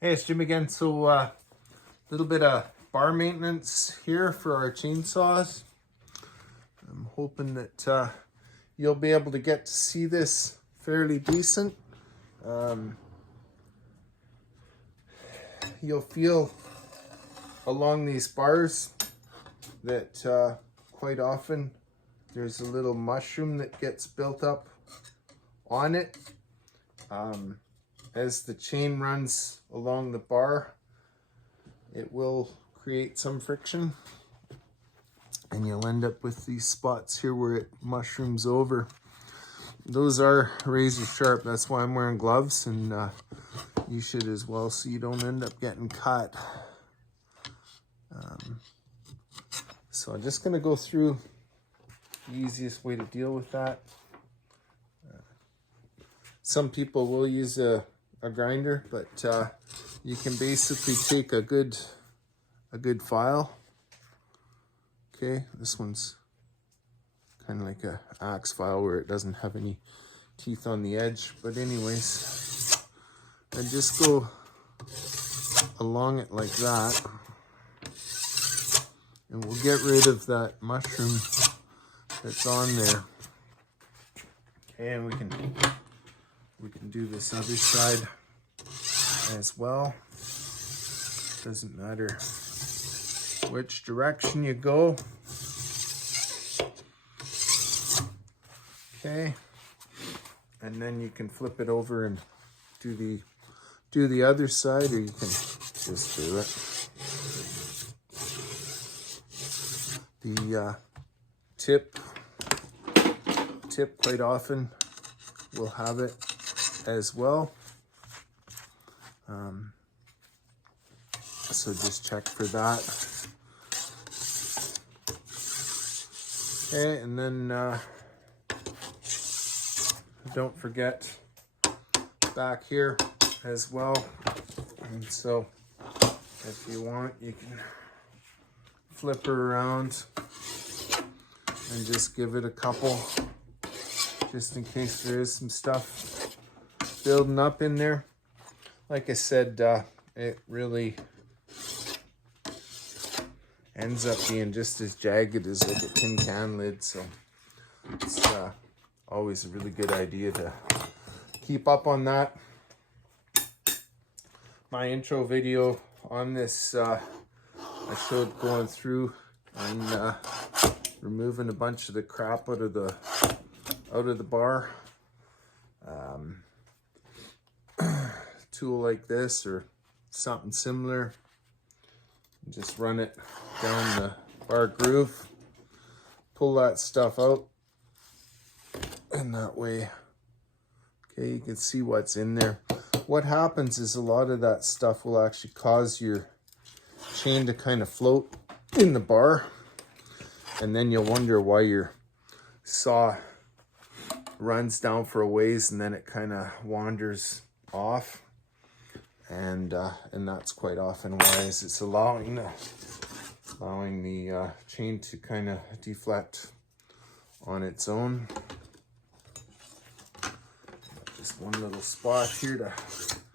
Hey, it's Jim again. So a little bit of bar maintenance here for our chainsaws. I'm hoping that you'll be able to get to see this fairly decent. You'll feel along these bars that quite often there's a little mushroom that gets built up on it. As the chain runs along the bar, it will create some friction and you'll end up with these spots here where it mushrooms over. Those are razor sharp, that's why I'm wearing gloves, and you should as well, so you don't end up getting cut. So I'm just going to go through the easiest way to deal with that. Some people will use a grinder, but you can basically take a good file. Okay, this one's kind of like a axe file where it doesn't have any teeth on the edge, but anyways, I just go along it like that, and we'll get rid of that mushroom that's on there. Okay, and we can do this other side as well. Doesn't matter which direction you go. Okay, and then you can flip it over and do the other side, or you can just do it. The tip quite often will have it as well, so just check for that. Okay, and then don't forget back here as well. And so if you want, you can flip her around and just give it a couple, just in case there is some stuff building up in there. Like I said, it really ends up being just as jagged as like a tin can lid, so it's always a really good idea to keep up on that. My intro video on this, I showed going through and removing a bunch of the crap out of the bar. Tool like this or something similar, just run it down the bar groove, pull that stuff out, and that way, okay, you can see what's in there. What happens is a lot of that stuff will actually cause your chain to kind of float in the bar, and then you'll wonder why your saw runs down for a ways and then it kind of wanders off. And that's quite often why it's allowing the chain to kind of deflect on its own. Just one little spot here to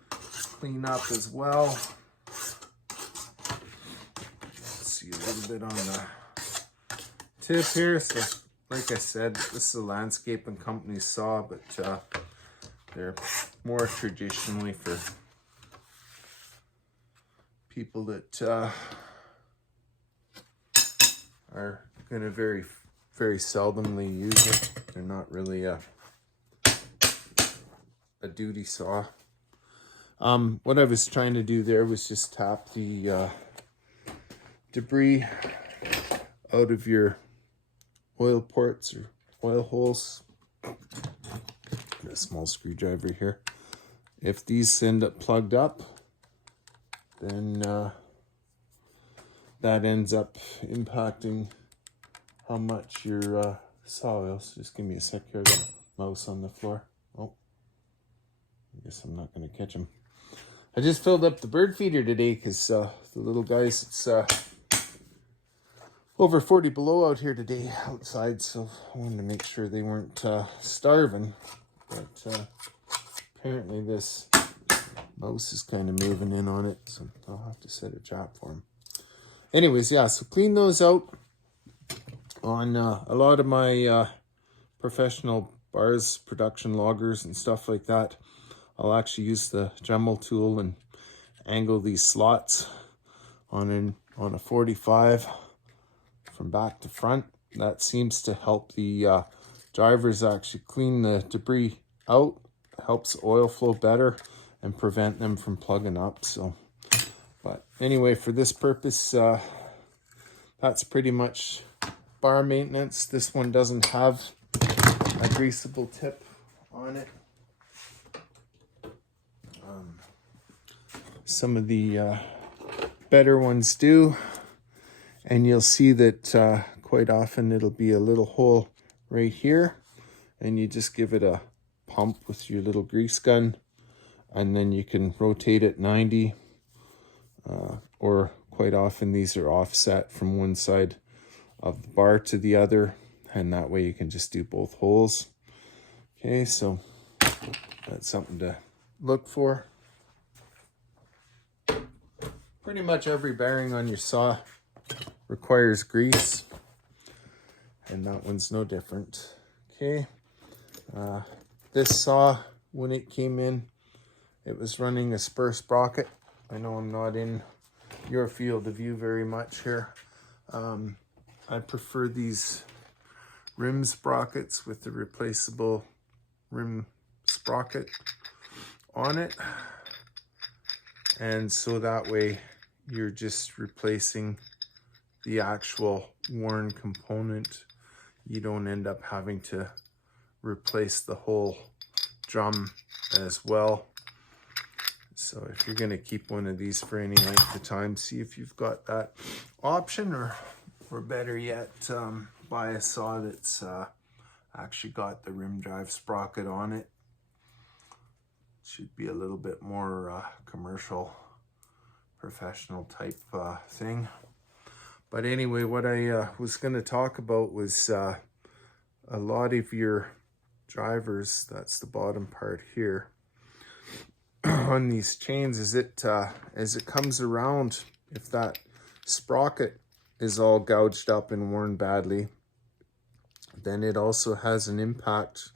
clean up as well. See a little bit on the tip here. So like I said, this is a landscaping company saw, but they're more traditionally for people that are gonna very seldomly use it. They're not really a duty saw. What I was trying to do there was just tap the debris out of your oil ports or oil holes. Got a small screwdriver here. If these end up plugged up, then that ends up impacting how much your saw oil. So just give me a sec here. I got a mouse on the floor. Oh, I guess I'm not going to catch him. I just filled up the bird feeder today because the little guys, it's over 40 below out here today outside, so I wanted to make sure they weren't starving. But apparently this Mouse is kind of moving in on it, so I'll have to set a trap for him. Anyways, yeah, so clean those out. On a lot of my professional bars, production loggers and stuff like that, I'll actually use the Dremel tool and angle these slots on a 45 from back to front. That seems to help the drivers actually clean the debris out, helps oil flow better and prevent them from plugging up. So, but anyway, for this purpose, that's pretty much bar maintenance. This one doesn't have a greasable tip on it. Some of the better ones do, and you'll see that quite often it'll be a little hole right here, and you just give it a pump with your little grease gun, and then you can rotate it 90, or quite often these are offset from one side of the bar to the other, and that way you can just do both holes. Okay, so that's something to look for. Pretty much every bearing on your saw requires grease, and that one's no different. Okay, this saw, when it came in, it was running a spur sprocket. I know I'm not in your field of view very much here. I prefer these rim sprockets with the replaceable rim sprocket on it, and so that way you're just replacing the actual worn component. You don't end up having to replace the whole drum as well. So if you're going to keep one of these for any length of time, see if you've got that option, or better yet, buy a saw that's actually got the rim drive sprocket on it. Should be a little bit more commercial, professional type thing. But anyway, what I was going to talk about was a lot of your drivers, that's the bottom part here, on these chains, as it comes around, if that sprocket is all gouged up and worn badly, then it also has an impact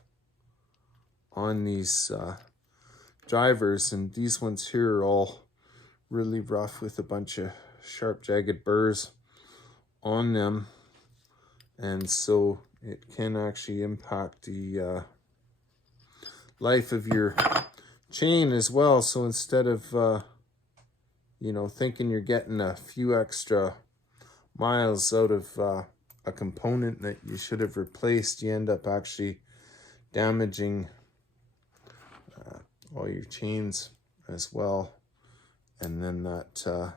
on these drivers. And these ones here are all really rough with a bunch of sharp jagged burrs on them, and so it can actually impact the life of your chain as well. So instead of you know, thinking you're getting a few extra miles out of a component that you should have replaced, you end up actually damaging all your chains as well, and then that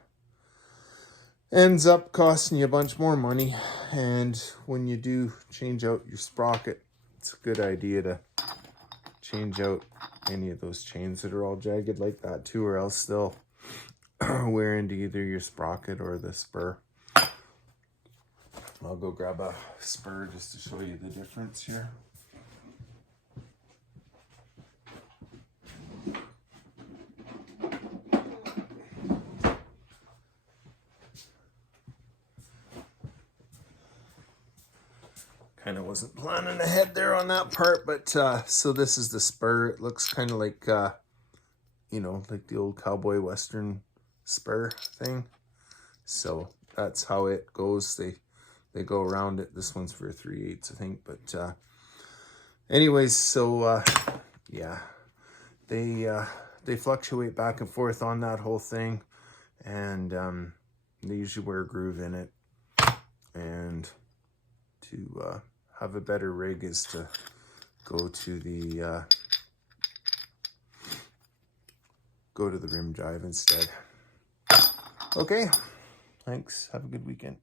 ends up costing you a bunch more money. And when you do change out your sprocket, it's a good idea to change out any of those chains that are all jagged like that too, or else they'll wear into either your sprocket or the spur. I'll go grab a spur just to show you the difference here. Kind of wasn't planning ahead there on that part, but so this is the spur. It looks kind of like, you know, like the old cowboy western spur thing. So that's how it goes. They go around it. This one's for 3/8, I think. But anyways, so yeah, they fluctuate back and forth on that whole thing, and they usually wear a groove in it. And to have a better rig is to go to the rim drive instead. Okay, thanks. Have a good weekend.